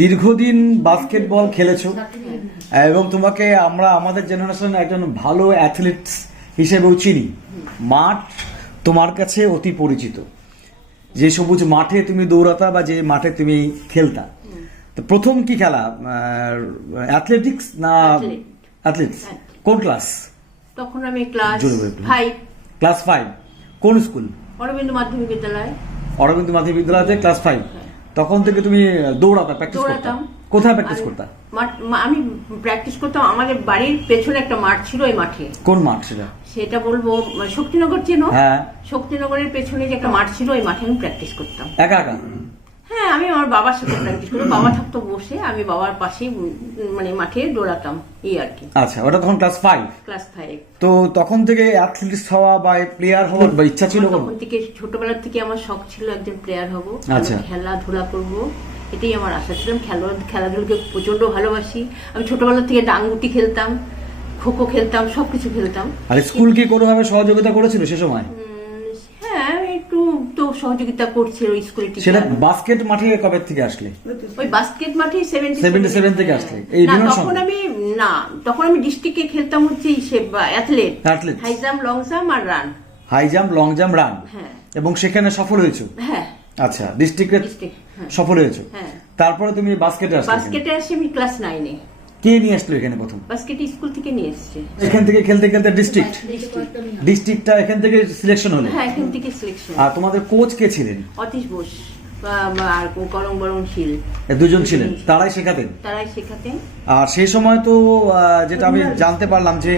দীর্ঘদিন বাস্কেটবল খেলেছো এবং তোমাকে আমরা আমাদের জেনারেশন একজন ভালো অ্যাথলিট হিসেবেও চিনি। মাঠ তোমার কাছে অতি পরিচিত, যে সবুজ মাঠে তুমি দৌড়াতা বা যে মাঠে তুমি খেলতা। তো প্রথম কি খেলা, অ্যাথলেটিক্স না অ্যাথলেটিক্স? কোন ক্লাস তখন? আমি ক্লাস 5। ক্লাস 5 কোন স্কুল? অরবিন্দ মাধ্যমিক বিদ্যালয়। অরবিন্দ মাধ্যমিক বিদ্যালয়তে ক্লাস 5। তখন থেকে তুমি দৌড়াতা, প্র্যাকটিস করতা? কোথায় প্র্যাকটিস করতা? আমি প্র্যাকটিস করতাম আমাদের বাড়ির পেছনে একটা মাঠ ছিল, ওই মাঠে। কোন মাঠ সেটা? সেটা বলবো, শক্তিনগর চেনো? হ্যাঁ। শক্তিনগরের পেছনে যে একটা মাঠ ছিল, ওই মাঠে আমি প্র্যাকটিস করতাম একা একা। হ্যাঁ, আমি আমার বাবার সাথে প্র্যাকটিস করতাম। বাবা থাকতো বসে, আমি বাবার পাশেই মানে মাঠে দৌড়াতাম, এই আর কি। আচ্ছা, ওটা তখন ক্লাস 5। ক্লাস 5। তো তখন থেকে অ্যাথলিট হওয়া বা প্লেয়ার হওয়ার বা ইচ্ছা ছিল? তখন থেকে, ছোটবেলা থেকে আমার শখ ছিল একজন প্লেয়ার হব, আচ্ছা। খেলাধুলা করব, এটাই আমার আশা ছিল। খেলাধুলাকে প্রচন্ড ভালোবাসি। আমি ছোটবেলা থেকে ডাঙ্গুটি খেলতাম, খোখো খেলতাম, সবকিছু খেলতাম। আর স্কুল কি কোনোভাবে সহযোগিতা করেছিল সে সময়? হ্যাঁ, একটু তো সহযোগিতা করছিল স্কুলে। সেটা বাস্কেট মাঠে কবে থেকে আসলে? ওই বাস্কেট মাঠে 77 থেকে আসলে। এই তখন আমি ডিস্ট্রিক্টে খেলতাম, হচ্ছে athlete, high jump, long jump আর run. High jump, long jump, run. হ্যাঁ। এবং সেখানে সফল হয়েছো? হ্যাঁ। আচ্ছা, ডিস্ট্রিক্টে সফল হয়েছো। হ্যাঁ। তারপরে তুমি বাস্কেটে আসলে? বাস্কেটে আসি আমি ক্লাস 9-এ। কে নিয়ে আসলো এখানে প্রথম? বাস্কেট স্কুল থেকে নিয়ে এসেছে। এখান থেকে খেলতে খেলতে ডিস্ট্রিক্টটা এখান থেকে সিলেকশন হলো? হ্যাঁ, এখান থেকে সিলেকশন। আর তোমাদের কোচ কে ছিলেন? অতীশ বোস আর করং বরং শীল, দুজন ছিলেন। তারাই শেখাতেন? তারাই শেখাতেন। আর সেই সময় তো যেটা আমি জানতে পারলাম যে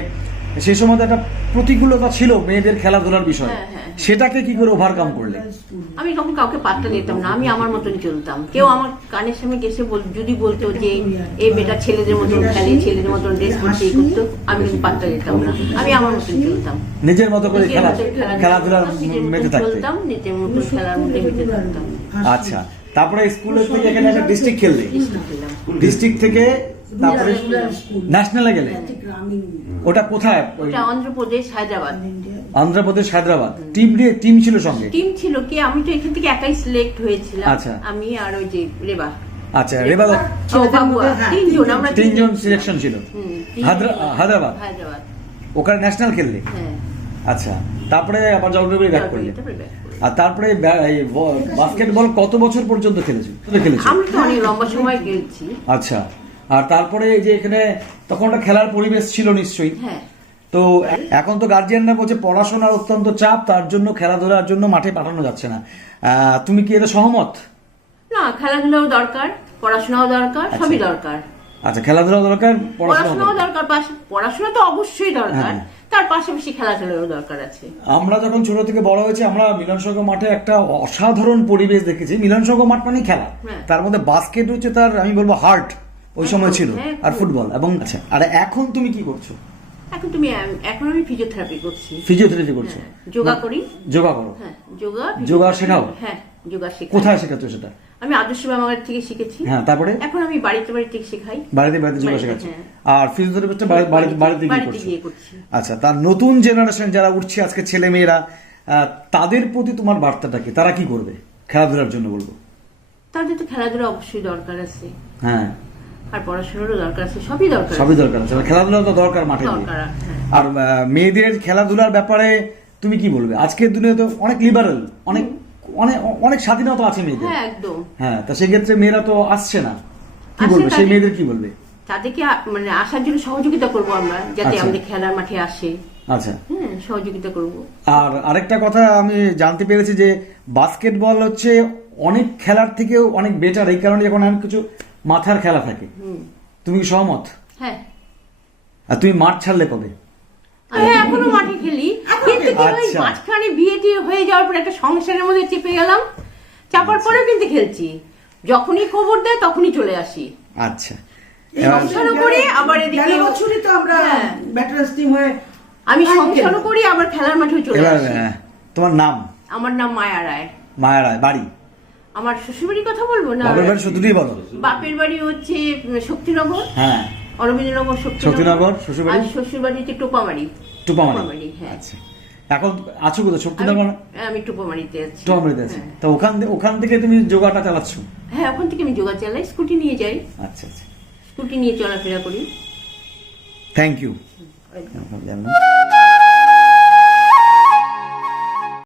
সেই সময় তো একটা প্রতিকূলতা ছিল মেয়েদের খেলাধুলার বিষয়ে। সেটাকে কি করে ওভারকাম করলে? আমি তখন কাউকে পাত্তা দিতাম না, আমি আমার মতন চলতাম। কেউ আমার কানের সামনে এসে যদি বলতো যে এই বেটা ছেলেদের মতন খেলে, ছেলেদের মতন ড্রেস করতে করতো, আমি পাত্তা দিতাম না। আমি আমার মতন চলতাম, নিজের মতো করে খেলাধুলার মেতে থাকতাম, নিজের মতো খেলার মধ্যে মেতে থাকতাম। আচ্ছা, তারপরে স্কুল থেকে এখানে একটা ডিস্ট্রিক্ট খেললে, ডিস্ট্রিক্ট থেকে তারপরে ন্যাশনালে গেলে। ওটা কোথায়? ওটা অন্ধ্রপ্রদেশ, হায়দ্রাবাদ। অন্ধ্রপ্রদেশ, হায়দ্রাবাদ। টিম ছিল সঙ্গে? টিম ছিল কি, আমি তো এখান থেকে একাই সিলেক্ট হয়েছিলাম। আচ্ছা। আমি আর ওই যে রেবা। আচ্ছা, রেবা। তিনজন সিলেকশন ছিল হায়দ্রাবাদ। ওখানে ন্যাশনাল খেললে? হ্যাঁ। আচ্ছা, তারপরে আবার জলপাইগুড়ি ব্যাক করলে। আর তারপরে বাস্কেটবল কত বছর পর্যন্ত খেলেছো? আমি তো অনেক লম্বা সময় খেলছি। আচ্ছা, আর তারপরে এই যে এখানে তখন একটা খেলার পরিবেশ ছিল নিশ্চয়ই। হ্যাঁ। তো এখন তো গার্জিয়ানরা বলছে পড়াশোনার অত্যন্ত চাপ, তার জন্য খেলাধুলার জন্য মাঠে পাঠানো যাচ্ছে না। তুমি কি এটা সহমত? না, খেলাধুলাও দরকার, পড়াশোনাও দরকার, সবই দরকার। আচ্ছা, খেলাধুলাও দরকার, পড়াশোনাও দরকার। পড়াশোনা তো অবশ্যই দরকার, তার পাশাপাশি খেলাধুলারও দরকার আছে। আমরা যখন ছোট থেকে বড় হয়েছি, আমরা মিলনসংঘ মাঠে একটা অসাধারণ পরিবেশ দেখেছি। মিলনসংঘ মাঠ মানে খেলা, তার মধ্যে বাস্কেট হচ্ছে তার, আমি বলবো হার্ট ওই সময় ছিল, আর ফুটবল। এবং আচ্ছা, আর এখন তুমি কি করছো? এখন আমি ফিজিওথেরাপি করছি। ফিজিওথেরাপি করছো? যোগা করি। যোগা করো? হ্যাঁ, যোগা শেখাও? হ্যাঁ, যোগা শেখাই। কোথায় শেখাচ্ছ সেটা? আমি আদর্শ মামার থেকে শিখেছি। হ্যাঁ, তারপরে এখন আমি বাড়িতে শেখাই। বাড়িতে যোগা শেখাচ্ছি। আর ফিজিওথেরাপিস্ট বাড়িতে গিয়ে করছি। আচ্ছা, তার নতুন জেনারেশন যারা উঠছে আজকে, ছেলে মেয়েরা, তাদের প্রতি তোমার বার্তাটা কি? তারা কি করবে খেলাধুলার জন্য? বলবো তাদের তো খেলাধুলা অবশ্যই দরকার আছে। হ্যাঁ। আর পড়াশোনারও দরকার আছে, সবই দরকার আছে। খেলাধুলা তো দরকার মাঠে। আর মেয়েদের খেলাধুলার ব্যাপারে তুমি কি বলবে? আজকের দিনে তো অনেক লিবারেল, অনেক অনেক অনেক স্বাধীনতা আছে মেয়েদের। হ্যাঁ, একদম। হ্যাঁ, তা সেক্ষেত্রে মেয়েরা তো আসছে না, কি বলবে সেই মেয়েদের? কি বলবে তাদেরকে? মানে আসার জন্য সহযোগিতা করব আমরা, যাতে আমাদের খেলার মাঠে আসে। আচ্ছা, সহযোগিতা করব। আর আরেকটা কথা আমি জানতে পেরেছি যে বাস্কেটবল হচ্ছে অনেক খেলার থেকেও অনেক বেটার, এই কারণে এখন অনেক কিছু মাথার খেলা থাকে। তুমি কি সহমত? হ্যাঁ। আর তুমি মাঠ ছাড়লে কবে? আমি এখনো মাঠে খেলি, কিন্তু মাঝখানে বিয়ে টিয়ে হয়ে যাওয়ার পর একটা সংসারের মধ্যে চেপে গেলাম। চাপার পরেও কিন্তু খেলছি, যখনই খবর দেয় তখনই চলে আসি। আচ্ছা, সংসারও করি, আবার এদিকে তো আমরা ব্যাটার্স টিম হয়ে আমি সংসারও করি, আবার খেলার মাঠেও চলে আসি। তোমার নাম? আমার নাম মায়া রায়। মায়া রায়। বাড়ি? আমার শ্বশুরবাড়ির কথা বলবো না? বাপের বাড়ি শুধুই বলো। বাপের বাড়ি হচ্ছে শক্তিনগর। হ্যাঁ, অরবিন্দনগর, শক্তিনগর। শ্বশুরবাড়ি? শ্বশুরবাড়ি হচ্ছে টোপামারি। টোপামারি, হ্যাঁ। আচ্ছা, এখন আছো কোথায়? শক্তিনগর? আমি টুপোমারিতে আছি। টমেরিতে আছে। হ্যাঁ। তো ওখান থেকে তুমি যোগাটা চালাচ্ছ? হ্যাঁ, ওখান থেকে আমি যোগা চালাই, স্কুটি নিয়ে যাই, আচ্ছা আচ্ছা, স্কুটি নিয়ে চলাফেরা করি। Thank you.